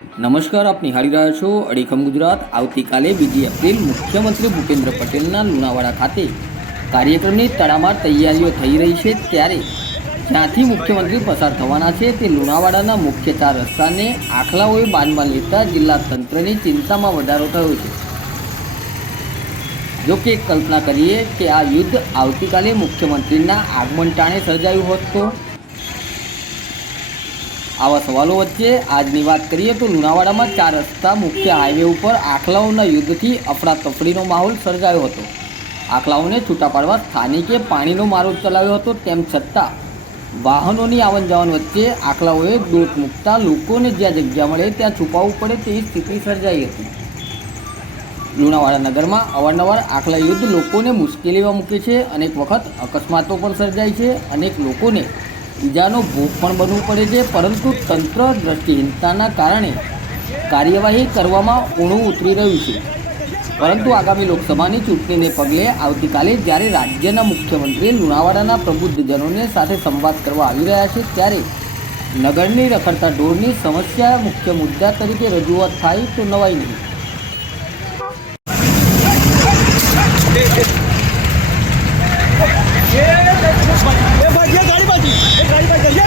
નમસ્કાર, આપ નિહાળી રહ્યા છો અડીખમ ગુજરાત. આવતીકાલે બીજી એપ્રિલ મુખ્યમંત્રી ભૂપેન્દ્ર પટેલના લુણાવાડા ખાતે કાર્યક્રમની તડામાર તૈયારીઓ થઈ રહી છે. ત્યારે જ્યાંથી મુખ્યમંત્રી પસાર થવાના છે, તે લુણાવાડાના મુખ્ય ચાર રસ્તાને આખલાઓએ બાંધમાં લેતા જિલ્લા તંત્રની ચિંતામાં વધારો થયો છે. જો કે કલ્પના કરીએ કે આ યુદ્ધ આવતીકાલે મુખ્યમંત્રીના આગમન ટાણે સર્જાયું હોત તો આવા સવાલો વચ્ચે આજની વાત કરીએ તો લુણાવાડામાં ચાર રસ્તા મુખ્ય હાઈવે ઉપર આખલાઓના યુદ્ધથી અફડાતફડીનો માહોલ સર્જાયો હતો. આખલાઓને છૂટા પાડવા સ્થાનિકે પાણીનો મારો ચલાવ્યો હતો તેમ છતાં વાહનોની આવન જાવન વચ્ચે આખલાઓએ દોટ મૂકતા લોકોને જ્યાં જગ્યા મળે ત્યાં છુપાવવું પડે તેવી સ્થિતિ સર્જાઈ હતી. લુણાવાડા નગરમાં અવારનવાર આખલા યુદ્ધ લોકોને મુશ્કેલીમાં મૂકે છે, અનેક વખત અકસ્માતો પણ સર્જાય છે, અનેક લોકોને ઈજાનો ભોગ પણ બનવું પડે છે, પરંતુ તંત્ર દ્રષ્ટિહીનતાના કારણે કાર્યવાહી કરવામાં ઊણું ઉતરી રહ્યું છે. પરંતુ આગામી લોકસભાની ચૂંટણીને પગલે આવતીકાલે જ્યારે રાજ્યના મુખ્યમંત્રી લુણાવાડાના પ્રબુદ્ધજનોને સાથે સંવાદ કરવા આવી રહ્યા છે, ત્યારે નગરની રખડતા ઢોરની સમસ્યા મુખ્ય મુદ્દા તરીકે રજૂઆત થાય તો નવાઈ નહીં એ ભાઈ એ ગાડી બાજી એ ગાડી બાજી એ